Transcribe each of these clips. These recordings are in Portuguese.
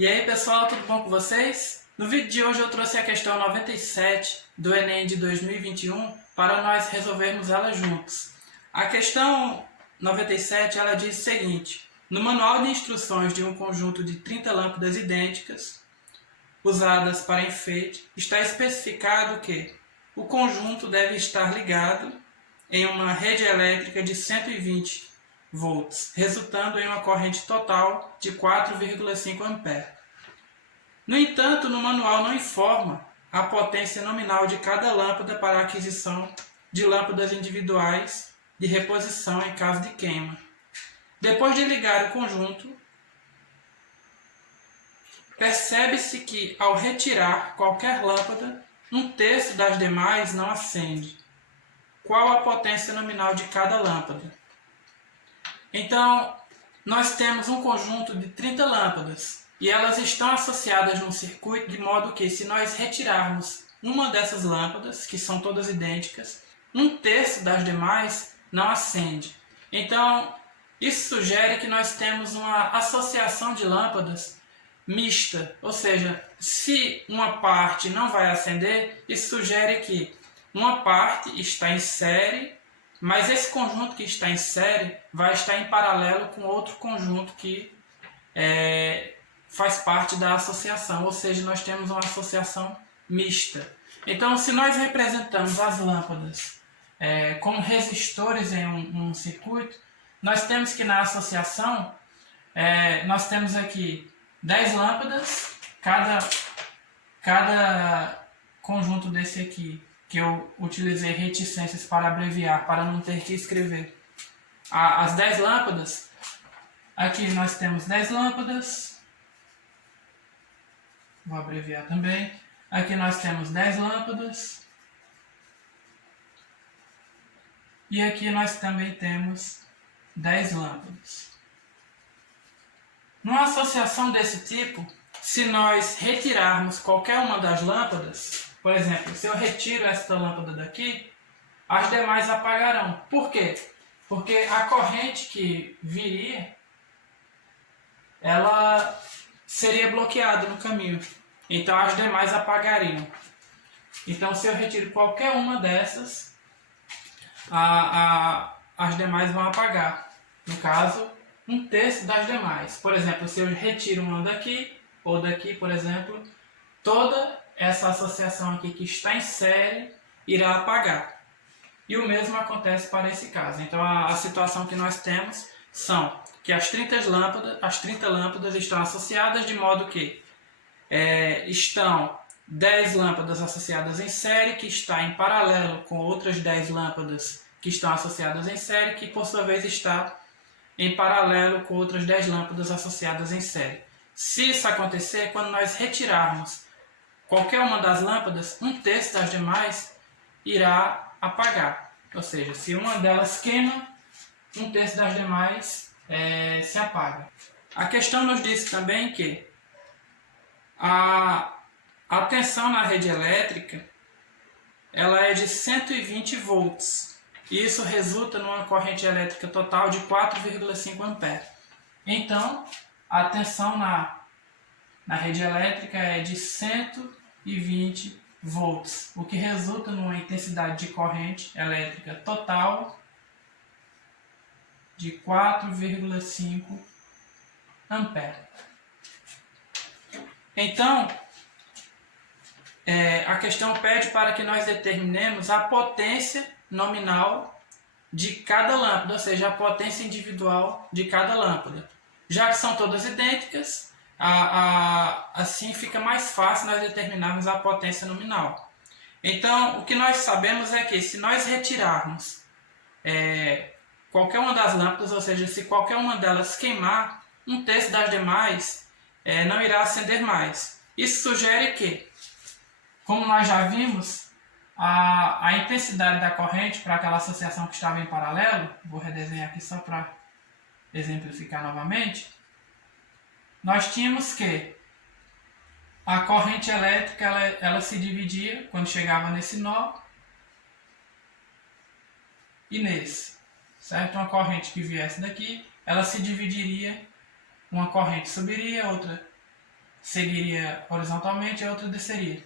E aí pessoal, tudo bom com vocês? No vídeo de hoje eu trouxe a questão 97 do Enem de 2021 para nós resolvermos ela juntos. A questão 97 ela diz o seguinte: no manual de instruções de um conjunto de 30 lâmpadas idênticas usadas para enfeite, está especificado que o conjunto deve estar ligado em uma rede elétrica de 120 volts, resultando em uma corrente total de 4,5 A. No entanto, no manual não informa a potência nominal de cada lâmpada para a aquisição de lâmpadas individuais de reposição em caso de queima. Depois de ligar o conjunto, percebe-se que, ao retirar qualquer lâmpada, um terço das demais não acende. Qual a potência nominal de cada lâmpada? Então, nós temos um conjunto de 30 lâmpadas e elas estão associadas num circuito de modo que, se nós retirarmos uma dessas lâmpadas, que são todas idênticas, um terço das demais não acende. Então, isso sugere que nós temos uma associação de lâmpadas mista, ou seja, se uma parte não vai acender, isso sugere que uma parte está em série, mas esse conjunto que está em série vai estar em paralelo com outro conjunto que faz parte da associação, ou seja, nós temos uma associação mista. Então, se nós representamos as lâmpadas como resistores em um circuito, nós temos que na associação, nós temos aqui 10 lâmpadas, cada conjunto desse aqui, que eu utilizei reticências para abreviar, para não ter que escrever as 10 lâmpadas. Aqui nós temos 10 lâmpadas, vou abreviar também. Aqui nós temos 10 lâmpadas. E aqui nós também temos 10 lâmpadas. Numa associação desse tipo, se nós retirarmos qualquer uma das lâmpadas, por exemplo, se eu retiro esta lâmpada daqui, as demais apagarão. Por quê? Porque a corrente que viria, ela seria bloqueada no caminho. Então as demais apagariam. Então se eu retiro qualquer uma dessas, as demais vão apagar. No caso, um terço das demais. Por exemplo, se eu retiro uma daqui, ou daqui, por exemplo, toda essa associação aqui que está em série irá apagar. E o mesmo acontece para esse caso. Então a situação que nós temos são que as 30 lâmpadas estão associadas de modo que estão 10 lâmpadas associadas em série, que está em paralelo com outras 10 lâmpadas que estão associadas em série, que por sua vez está em paralelo com outras 10 lâmpadas associadas em série. Se isso acontecer, quando nós retirarmos qualquer uma das lâmpadas, um terço das demais irá apagar. Ou seja, se uma delas queima, um terço das demais se apaga. A questão nos diz também que a tensão na rede elétrica ela é de 120 volts. E isso resulta numa corrente elétrica total de 4,5 A. Então, a tensão na rede elétrica é de 120 volts, o que resulta numa intensidade de corrente elétrica total de 4,5 A. Então, a questão pede para que nós determinemos a potência nominal de cada lâmpada, ou seja, a potência individual de cada lâmpada. Já que são todas idênticas, assim fica mais fácil nós determinarmos a potência nominal. Então, o que nós sabemos é que se nós retirarmos qualquer uma das lâmpadas, ou seja, se qualquer uma delas queimar, um terço das demais não irá acender mais. Isso sugere que, como nós já vimos, a intensidade da corrente para aquela associação que estava em paralelo, vou redesenhar aqui só para exemplificar novamente, nós tínhamos que a corrente elétrica ela se dividia quando chegava nesse nó e nesse, certo? Uma corrente que viesse daqui, ela se dividiria, uma corrente subiria, outra seguiria horizontalmente e a outra desceria.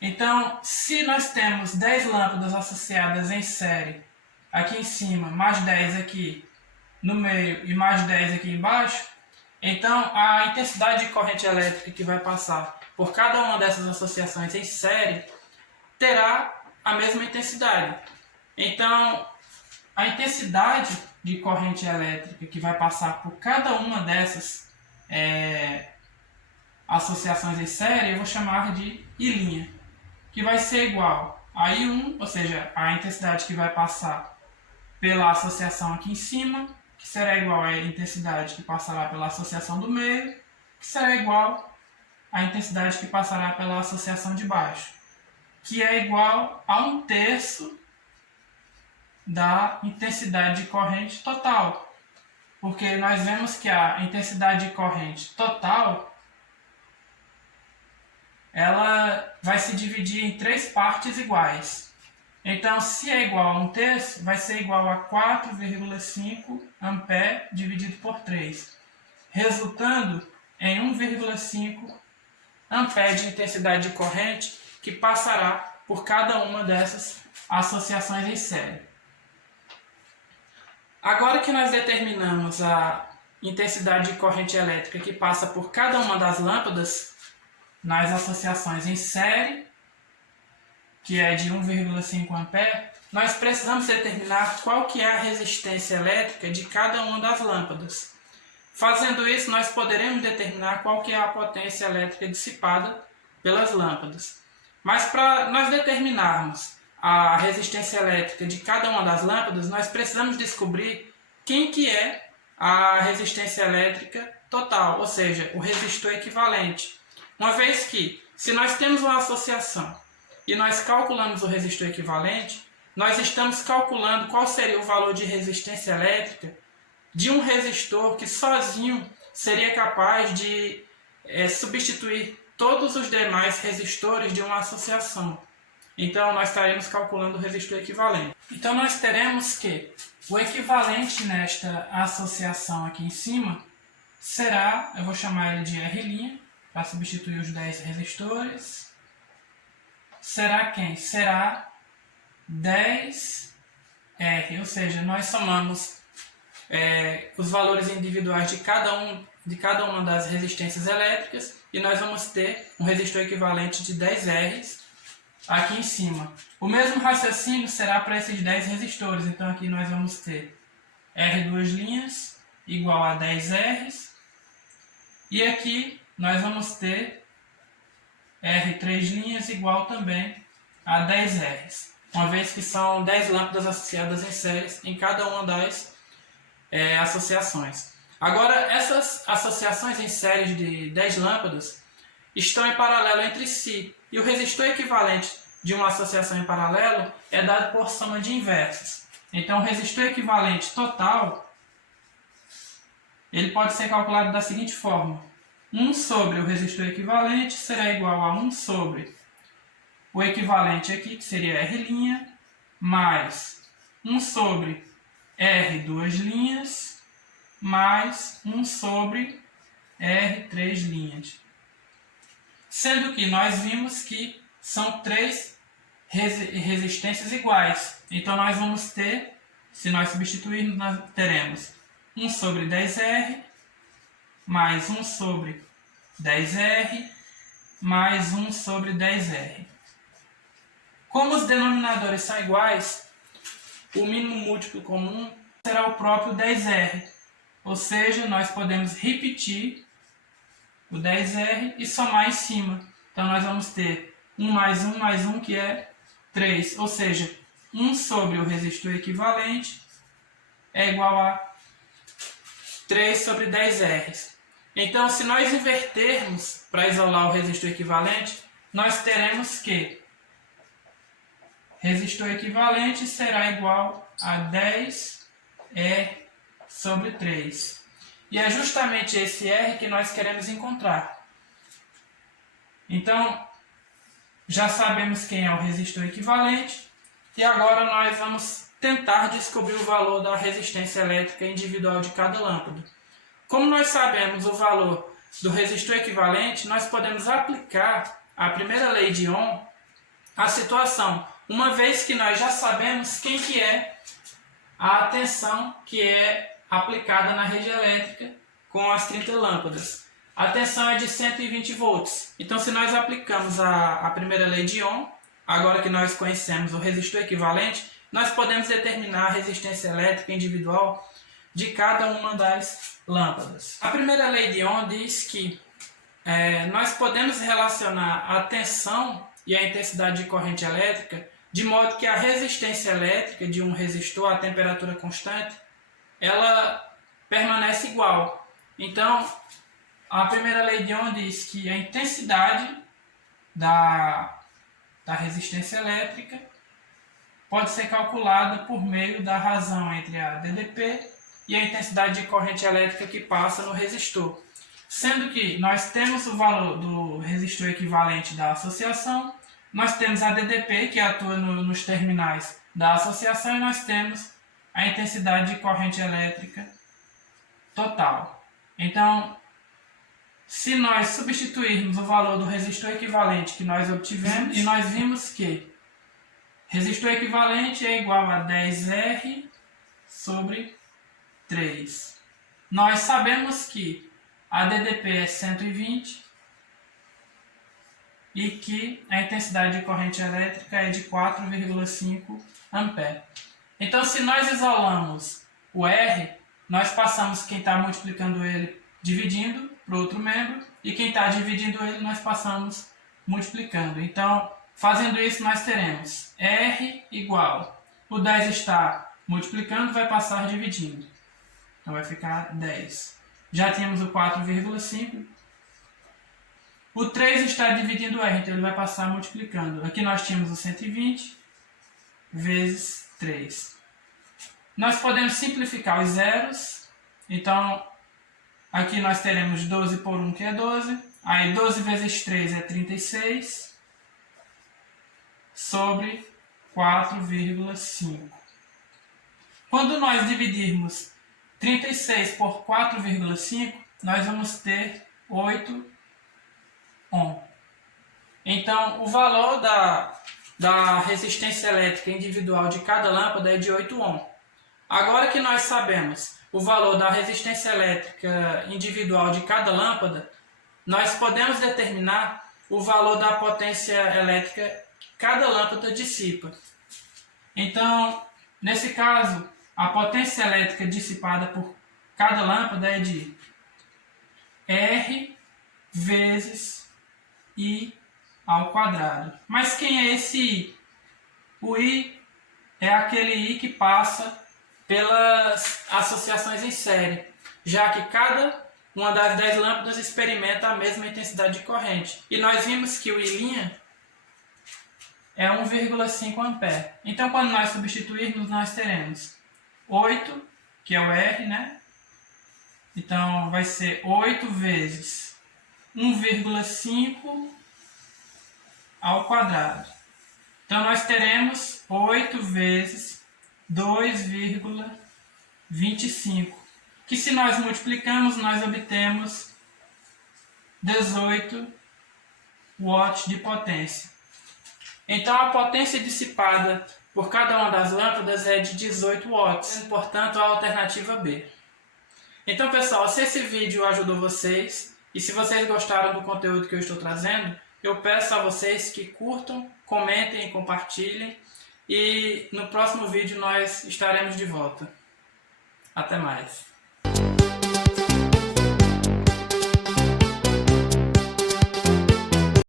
Então, se nós temos 10 lâmpadas associadas em série, aqui em cima, mais 10 aqui no meio e mais 10 aqui embaixo, então a intensidade de corrente elétrica que vai passar por cada uma dessas associações em série terá a mesma intensidade. Então, a intensidade de corrente elétrica que vai passar por cada uma dessas associações em série, eu vou chamar de I', que vai ser igual a I1, ou seja, a intensidade que vai passar pela associação aqui em cima, que será igual à intensidade que passará pela associação do meio, que será igual à intensidade que passará pela associação de baixo, que é igual a 1/3 da intensidade de corrente total. Porque nós vemos que a intensidade de corrente total ela vai se dividir em 3 partes iguais. Então, se é igual a 1/3, vai ser igual a 4,5 ampere dividido por 3, resultando em 1,5 ampere de intensidade de corrente que passará por cada uma dessas associações em série. Agora que nós determinamos a intensidade de corrente elétrica que passa por cada uma das lâmpadas nas associações em série, que é de 1,5 ampere, nós precisamos determinar qual que é a resistência elétrica de cada uma das lâmpadas. Fazendo isso, nós poderemos determinar qual que é a potência elétrica dissipada pelas lâmpadas. Mas para nós determinarmos a resistência elétrica de cada uma das lâmpadas, nós precisamos descobrir quem que é a resistência elétrica total, ou seja, o resistor equivalente. Uma vez que, se nós temos uma associação e nós calculamos o resistor equivalente, nós estamos calculando qual seria o valor de resistência elétrica de um resistor que sozinho seria capaz de substituir todos os demais resistores de uma associação. Então, nós estaremos calculando o resistor equivalente. Então, nós teremos que o equivalente nesta associação aqui em cima será, eu vou chamar ele de R', para substituir os 10 resistores. Será quem? Será 10R, ou seja, nós somamos os valores individuais de cada uma das resistências elétricas e nós vamos ter um resistor equivalente de 10R aqui em cima. O mesmo raciocínio será para esses 10 resistores, então aqui nós vamos ter R2' igual a 10R e aqui nós vamos ter R3' igual também a 10R, uma vez que são 10 lâmpadas associadas em série em cada uma das associações. Agora, essas associações em série de 10 lâmpadas estão em paralelo entre si, e o resistor equivalente de uma associação em paralelo é dado por soma de inversos. Então, o resistor equivalente total ele pode ser calculado da seguinte forma: 1 sobre o resistor equivalente será igual a 1 sobre o equivalente aqui, que seria R', mais 1 sobre R2', mais 1 sobre R3'. Sendo que nós vimos que são 3 resistências iguais. Então, nós vamos ter, se nós substituirmos, nós teremos 1 sobre 10R, mais 1 sobre 10R, mais 1 sobre 10R. Como os denominadores são iguais, o mínimo múltiplo comum será o próprio 10R. Ou seja, nós podemos repetir o 10R e somar em cima. Então, nós vamos ter 1 mais 1 mais 1, que é 3. Ou seja, 1 sobre o resistor equivalente é igual a 3 sobre 10R. Então, se nós invertermos para isolar o resistor equivalente, nós teremos que resistor equivalente será igual a 10R sobre 3. E é justamente esse R que nós queremos encontrar. Então, já sabemos quem é o resistor equivalente e agora nós vamos tentar descobrir o valor da resistência elétrica individual de cada lâmpada. Como nós sabemos o valor do resistor equivalente, nós podemos aplicar a primeira lei de Ohm à situação, uma vez que nós já sabemos quem que é a tensão que é aplicada na rede elétrica com as 30 lâmpadas. A tensão é de 120 volts. Então, se nós aplicamos a primeira lei de Ohm, agora que nós conhecemos o resistor equivalente, nós podemos determinar a resistência elétrica individual de cada uma das lâmpadas. A primeira lei de Ohm diz que nós podemos relacionar a tensão e a intensidade de corrente elétrica de modo que a resistência elétrica de um resistor a temperatura constante, ela permanece igual. Então, a primeira lei de Ohm diz que a intensidade da resistência elétrica pode ser calculada por meio da razão entre a DDP e a intensidade de corrente elétrica que passa no resistor. Sendo que nós temos o valor do resistor equivalente da associação, nós temos a DDP, que atua nos terminais da associação, e nós temos a intensidade de corrente elétrica total. Então, se nós substituirmos o valor do resistor equivalente que nós obtivemos, e nós vimos que resistor equivalente é igual a 10R sobre 3. Nós sabemos que a DDP é 120 e que a intensidade de corrente elétrica é de 4,5 A. Então, se nós isolamos o R, nós passamos quem está multiplicando ele dividindo para o outro membro, e quem está dividindo ele nós passamos multiplicando. Então, fazendo isso, nós teremos R igual, o 10 está multiplicando, vai passar dividindo. Então, vai ficar 10. Já tínhamos o 4,5. O 3 está dividindo o R, então ele vai passar multiplicando. Aqui nós tínhamos o 120 vezes 3. Nós podemos simplificar os zeros. Então, aqui nós teremos 12 por 1, que é 12. Aí 12 vezes 3 é 36. Sobre 4,5. Quando nós dividirmos 36 por 4,5, nós vamos ter 8 Ohm. Então, o valor da resistência elétrica individual de cada lâmpada é de 8 Ohm. Agora que nós sabemos o valor da resistência elétrica individual de cada lâmpada, nós podemos determinar o valor da potência elétrica que cada lâmpada dissipa. Então, nesse caso, a potência elétrica dissipada por cada lâmpada é de R vezes I ao quadrado. Mas quem é esse I? O I é aquele I que passa pelas associações em série, já que cada uma das 10 lâmpadas experimenta a mesma intensidade de corrente. E nós vimos que o I' é 1,5 A. Então, quando nós substituirmos, nós teremos 8, que é o R, né? Então, vai ser 8 vezes 1,5 ao quadrado. Então, nós teremos 8 vezes 2,25, que se nós multiplicamos, nós obtemos 18 watts de potência. Então, a potência dissipada por cada uma das lâmpadas é de 18 watts, portanto, a alternativa B. Então, pessoal, se esse vídeo ajudou vocês, e se vocês gostaram do conteúdo que eu estou trazendo, eu peço a vocês que curtam, comentem e compartilhem. E no próximo vídeo nós estaremos de volta. Até mais!